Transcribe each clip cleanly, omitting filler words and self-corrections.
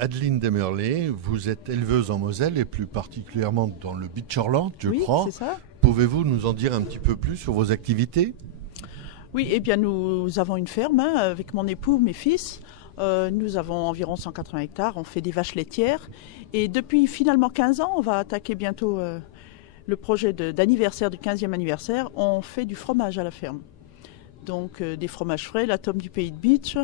Adeline Demerlet, vous êtes éleveuse en Moselle et plus particulièrement dans le Beacherland, je crois. Oui, c'est ça. Pouvez-vous nous en dire un petit peu plus sur vos activités ? Oui, eh bien nous avons une ferme avec mon époux, mes fils. Nous avons environ 180 hectares, on fait des vaches laitières. Et depuis finalement 15 ans, on va attaquer bientôt le projet d'anniversaire, du 15e anniversaire. On fait du fromage à la ferme. Donc des fromages frais, la tome du pays de Bitche.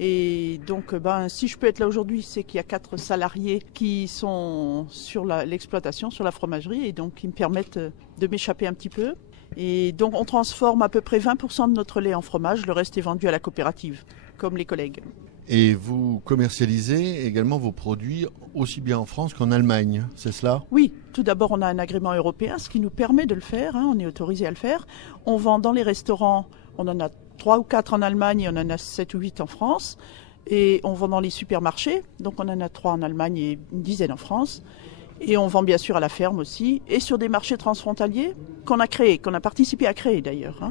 Et donc si je peux être là aujourd'hui, c'est qu'il y a 4 salariés qui sont sur l'exploitation, sur la fromagerie, et donc qui me permettent de m'échapper un petit peu. Et donc on transforme à peu près 20% de notre lait en fromage, le reste est vendu à la coopérative, comme les collègues. Et vous commercialisez également vos produits aussi bien en France qu'en Allemagne, c'est cela ? Oui, tout d'abord on a un agrément européen, ce qui nous permet de le faire, on est autorisé à le faire. On vend dans les restaurants, on en a 3 ou 4 en Allemagne et on en a 7 ou 8 en France. Et on vend dans les supermarchés, donc on en a 3 en Allemagne et une dizaine en France. Et on vend bien sûr à la ferme aussi, et sur des marchés transfrontaliers qu'on a participé à créer d'ailleurs,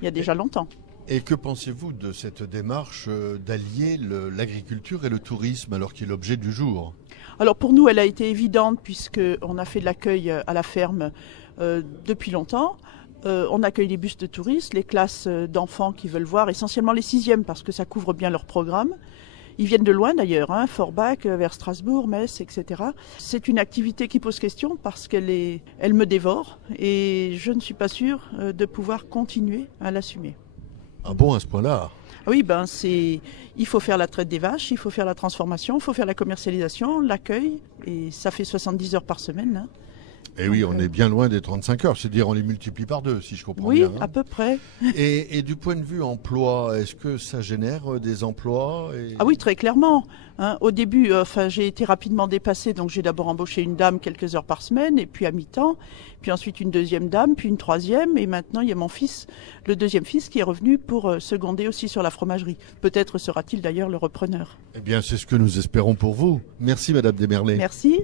il y a déjà longtemps. Et que pensez-vous de cette démarche d'allier l'agriculture et le tourisme alors qu'il est l'objet du jour ? Alors pour nous, elle a été évidente puisqu'on a fait de l'accueil à la ferme depuis longtemps. On accueille les bus de touristes, les classes d'enfants qui veulent voir, essentiellement les 6e parce que ça couvre bien leur programme. Ils viennent de loin d'ailleurs, Forbach, vers Strasbourg, Metz, etc. C'est une activité qui pose question parce qu'elle me dévore et je ne suis pas sûre de pouvoir continuer à l'assumer. Ah bon, à ce point-là ? Oui, il faut faire la traite des vaches, il faut faire la transformation, il faut faire la commercialisation, l'accueil, et ça fait 70 heures par semaine. Et oui, on est bien loin des 35 heures, c'est-à-dire on les multiplie par 2, si je comprends bien. Oui, à peu près. Et du point de vue emploi, est-ce que ça génère des emplois ? Ah oui, très clairement. Au début, j'ai été rapidement dépassée, donc j'ai d'abord embauché une dame quelques heures par semaine, et puis à mi-temps, puis ensuite une deuxième dame, puis une troisième, et maintenant il y a mon fils, le deuxième fils, qui est revenu pour seconder aussi sur la fromagerie. Peut-être sera-t-il d'ailleurs le repreneur. Eh bien, c'est ce que nous espérons pour vous. Merci Madame Demerlet. Merci.